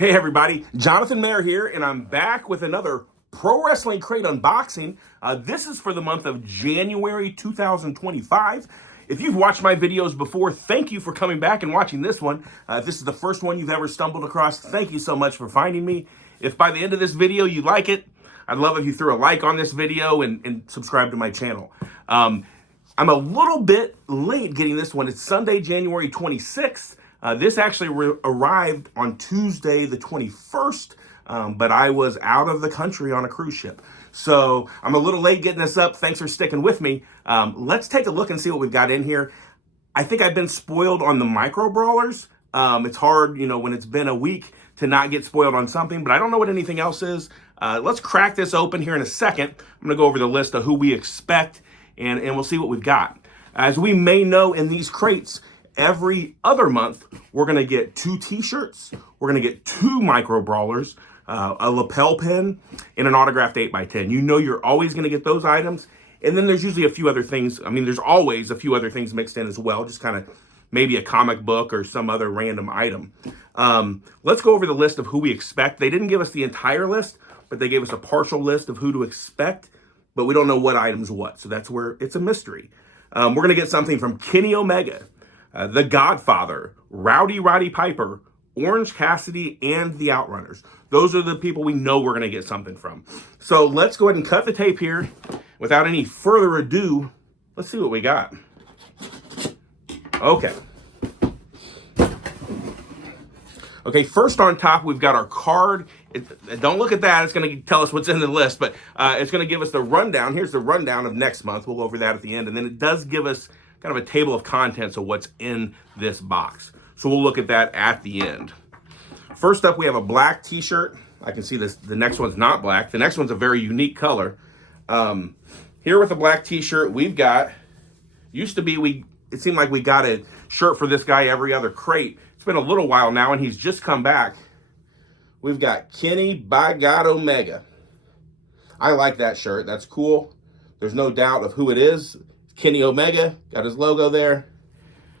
Hey everybody, Jonathan Mayer here, and I'm back with another Pro Wrestling Crate unboxing. This is for the month of January 2025. If you've watched my videos before, thank you for coming back and watching this one. If this is the first one you've ever stumbled across, thank you so much for finding me. If by the end of this video you like it, I'd love if you threw a like on this video and subscribe to my channel. I'm a little bit late getting this one. It's Sunday, January 26th. This actually arrived on Tuesday, the 21st, but I was out of the country on a cruise ship. So I'm a little late getting this up. Thanks for sticking with me. Let's take a look and see what we've got in here. I think I've been spoiled on the micro brawlers. It's hard, when it's been a week to not get spoiled on something, but I don't know what anything else is. Let's crack this open here in a second. I'm going to go over the list of who we expect, and we'll see what we've got. As we may know, in these crates, every other month, we're going to get 2 t-shirts, we're going to get 2 micro brawlers, a lapel pin, and an autographed 8x10. You know you're always going to get those items. And then there's usually a few other things. I mean, there's always a few other things mixed in as well, just kind of maybe a comic book or some other random item. Let's go over the list of who we expect. They didn't give us the entire list, but they gave us a partial list of who to expect, but we don't know what item's what. So that's where it's a mystery. We're going to get something from Kenny Omega, The Godfather, Roddy Piper, Orange Cassidy, and the Outrunners. Those are the people we know we're going to get something from. So let's go ahead and cut the tape here. Without any further ado, let's see what we got. Okay. Okay, first on top, we've got our card. Don't look at that. It's going to tell us what's in the list, but it's going to give us the rundown. Here's the rundown of next month. We'll go over that at the end. And then it does give us kind of a table of contents of what's in this box. So we'll look at that at the end. First up, we have a black t-shirt. I can see this. The next one's not black. The next one's a very unique color. Here with a black t-shirt, we've got, it seemed like we got a shirt for this guy every other crate. It's been a little while now, and he's just come back. We've got Kenny by God Omega. I like that shirt. That's cool. There's no doubt of who it is. Kenny Omega, got his logo there.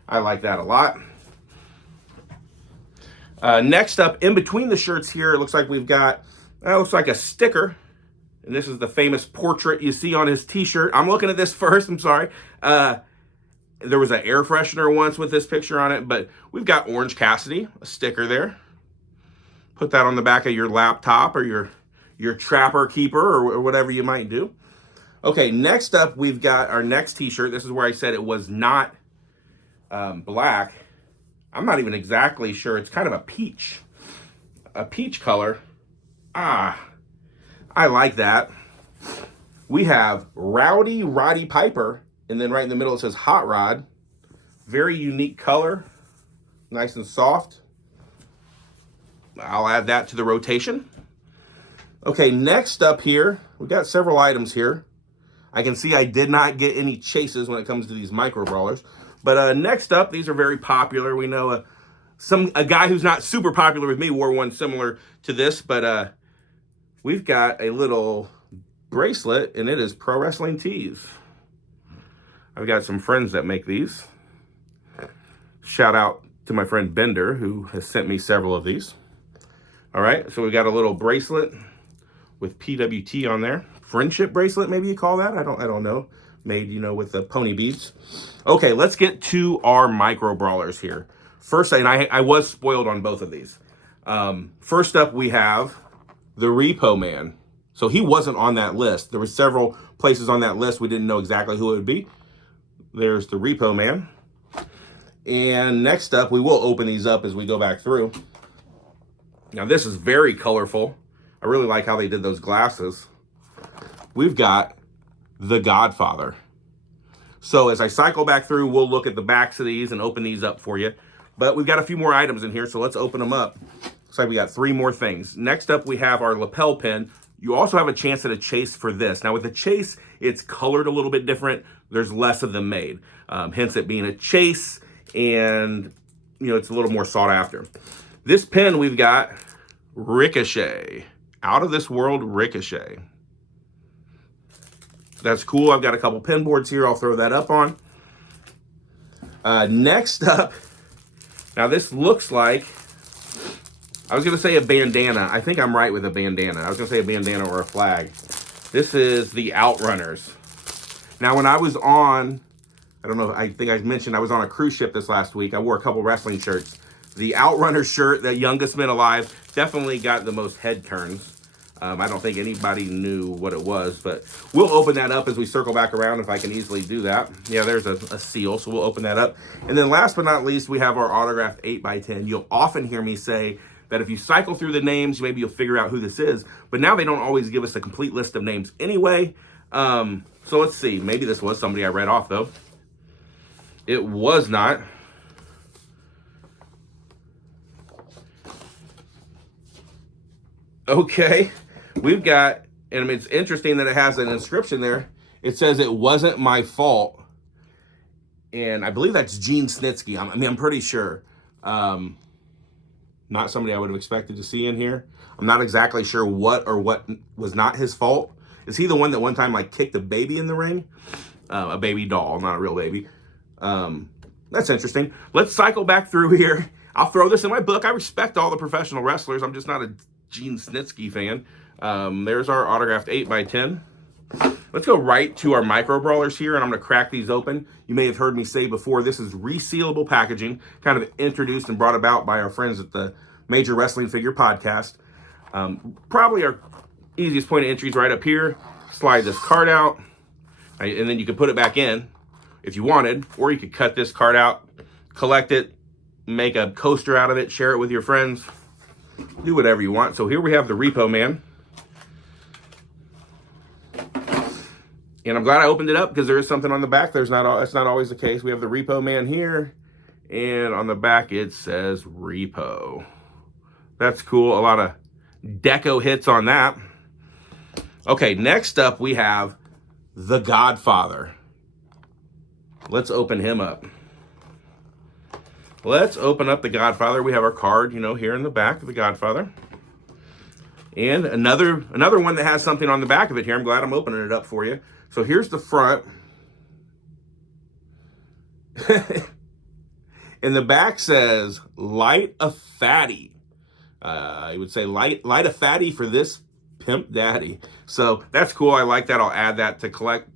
I like that a lot. Next up, in between the shirts here, it looks like we've got, looks like a sticker. And this is the famous portrait you see on his t-shirt. I'm looking at this first, I'm sorry. There was an air freshener once with this picture on it, but we've got Orange Cassidy, a sticker there. Put that on the back of your laptop or your Trapper Keeper or whatever you might do. Okay, next up, we've got our next t-shirt. This is where I said it was not black. I'm not even exactly sure. It's kind of a peach color. I like that. We have Roddy Piper, and then right in the middle it says Hot Rod. Very unique color, nice and soft. I'll add that to the rotation. Okay, next up here, we've got several items here. I can see I did not get any chases when it comes to these micro brawlers. But next up, these are very popular. We know a guy who's not super popular with me wore one similar to this, but we've got a little bracelet, and it is Pro Wrestling Tees. I've got some friends that make these. Shout out to my friend Bender, who has sent me several of these. All right, so we got a little bracelet with PWT on there. Friendship bracelet, maybe you call that. I don't know. Made, with the pony beads. Okay, let's get to our micro brawlers here. First, and I was spoiled on both of these. First up, we have the Repo Man. So he wasn't on that list. There were several places on that list we didn't know exactly who it would be. There's the Repo Man. And next up, we will open these up as we go back through. Now, this is very colorful. I really like how they did those glasses. We've got The Godfather. So as I cycle back through, we'll look at the backs of these and open these up for you. But we've got a few more items in here, so let's open them up. Looks like we got 3 more things. Next up, we have our lapel pin. You also have a chance at a chase for this. Now with the chase, it's colored a little bit different. There's less of them made. Hence it being a chase, and it's a little more sought after. This pin, we've got Ricochet. Out of this world Ricochet. That's cool. I've got a couple pin boards here. I'll throw that up on. Next up, now this looks like I was going to say a bandana. I think I'm right with a bandana. I was going to say a bandana or a flag. This is the Outrunners. Now, when I was on, I don't know, I think I mentioned I was on a cruise ship this last week. I wore a couple wrestling shirts. The Outrunners shirt, the youngest man alive, definitely got the most head turns. I don't think anybody knew what it was, but we'll open that up as we circle back around if I can easily do that. Yeah, there's a seal, so we'll open that up. And then last but not least, we have our autographed 8x10. You'll often hear me say that if you cycle through the names, maybe you'll figure out who this is. But now they don't always give us a complete list of names anyway. So let's see. Maybe this was somebody I read off, though. It was not. Okay. We've got, and it's interesting that it has an inscription there. It says, "It wasn't my fault." And I believe that's Gene Snitsky. I'm pretty sure. Not somebody I would have expected to see in here. I'm not exactly sure what was not his fault. Is he the one that one time like kicked a baby in the ring? A baby doll, not a real baby. That's interesting. Let's cycle back through here. I'll throw this in my book. I respect all the professional wrestlers. I'm just not a Gene Snitsky fan. There's our autographed 8x10. Let's go right to our micro brawlers here, and I'm going to crack these open. You may have heard me say before, this is resealable packaging, kind of introduced and brought about by our friends at the Major Wrestling Figure Podcast. Probably our easiest point of entry is right up here. Slide this card out, and then you can put it back in if you wanted, or you could cut this card out, collect it, make a coaster out of it, share it with your friends, do whatever you want. So here we have the Repo Man. And I'm glad I opened it up because there is something on the back. That's not always the case. We have the Repo Man here, and on the back it says Repo. That's cool. A lot of deco hits on that. Okay, next up we have the Godfather. Let's open him up. Let's open up the Godfather. We have our card, here in the back of the Godfather. And another one that has something on the back of it here. I'm glad I'm opening it up for you. So here's the front. And the back says, "Light a fatty." I would say light a fatty for this pimp daddy. So that's cool. I like that. I'll add that to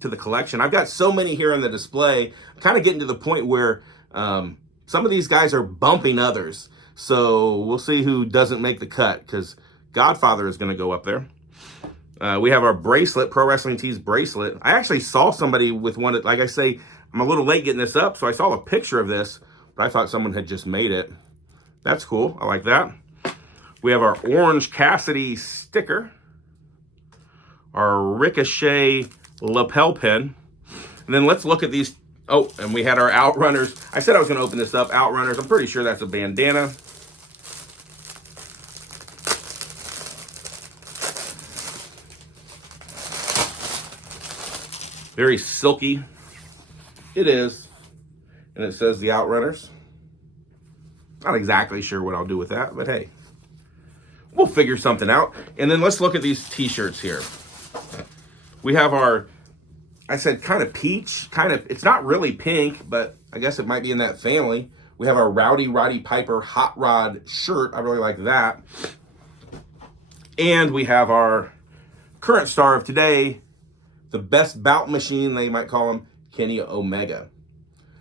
the collection. I've got so many here on the display. I'm kind of getting to the point where some of these guys are bumping others. So we'll see who doesn't make the cut, because Godfather is going to go up there. We have our bracelet, Pro Wrestling Tees bracelet. I actually saw somebody with one. Like I say, I'm a little late getting this up, so I saw a picture of this, but I thought someone had just made it. That's cool. I like that. We have our Orange Cassidy sticker, our Ricochet lapel pin, and then let's look at these. Oh, and we had our Outrunners. I said I was going to open this up. Outrunners. I'm pretty sure that's a bandana. Very silky. It is. And it says the Outrunners. Not exactly sure what I'll do with that, but hey, we'll figure something out. And then let's look at these t-shirts here. We have our, I said kind of peach, it's not really pink, but I guess it might be in that family. We have our Rowdy Roddy Piper Hot Rod shirt. I really like that. And we have our current star of today, the best bout machine, they might call him, Kenny Omega.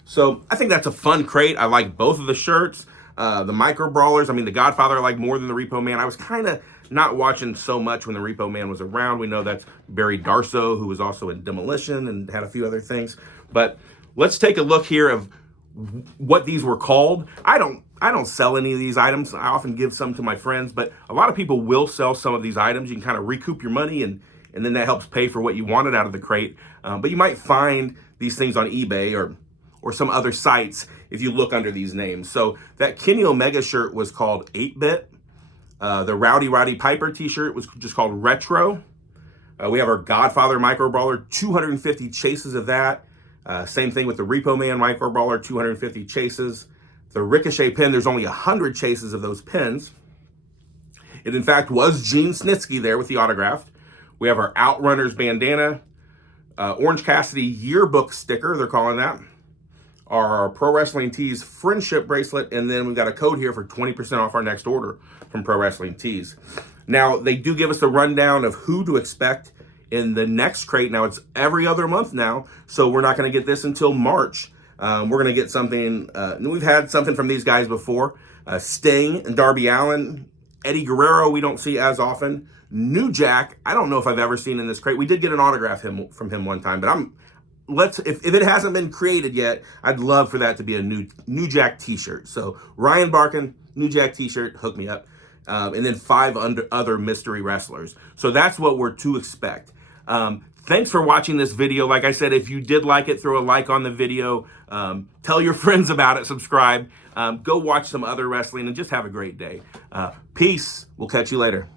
So I think that's a fun crate. I like both of the shirts. The micro brawlers, the Godfather I like more than the Repo Man. I was kind of not watching so much when the Repo Man was around. We know that's Barry Darso, who was also in Demolition and had a few other things. But let's take a look here of what these were called. I don't sell any of these items. I often give some to my friends, but a lot of people will sell some of these items. You can kind of recoup your money, and then that helps pay for what you wanted out of the crate. But you might find these things on eBay or some other sites if you look under these names. So that Kenny Omega shirt was called 8-Bit. The Rowdy Roddy Piper t-shirt was just called Retro. We have our Godfather Micro Brawler, 250 chases of that. Same thing with the Repo Man Micro Brawler, 250 chases. The Ricochet pin, there's only 100 chases of those pins. It in fact was Gene Snitsky there with the autograph. We have our Outrunners bandana, Orange Cassidy yearbook sticker, they're calling that. our Pro Wrestling Tees friendship bracelet, and then we've got a code here for 20% off our next order from Pro Wrestling Tees. Now, they do give us a rundown of who to expect in the next crate. Now, it's every other month now, so we're not going to get this until March. We're going to get something, we've had something from these guys before. Sting and Darby Allin. Eddie Guerrero, we don't see as often. New Jack, I don't know if I've ever seen in this crate. We did get an autograph from him one time, but if it hasn't been created yet, I'd love for that to be a New Jack t-shirt. So Ryan Barkin, New Jack t-shirt, hook me up. And then 5 other mystery wrestlers. So that's what we're to expect. Thanks for watching this video. Like I said, if you did like it, throw a like on the video. Tell your friends about it. Subscribe. Go watch some other wrestling and just have a great day. Peace. We'll catch you later.